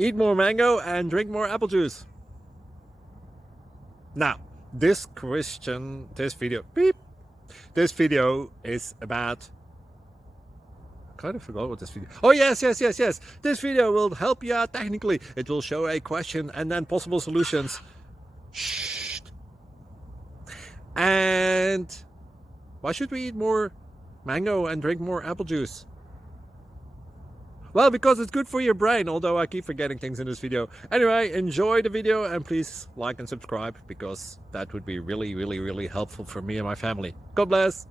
Eat more mango and drink more apple juice. Now, this video is about, I kind of forgot what this video. Oh yes. This video will help you out technically. It will show a question and then possible solutions. Shh. And why should we eat more mango and drink more apple juice? Well, because it's good for your brain, although I keep forgetting things in this video. Anyway, enjoy the video and please like and subscribe, because that would be really helpful for me and my family. God bless!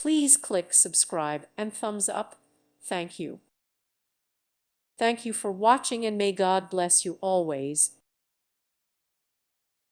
Please click subscribe and thumbs up. Thank you. Thank you for watching, and may God bless you always.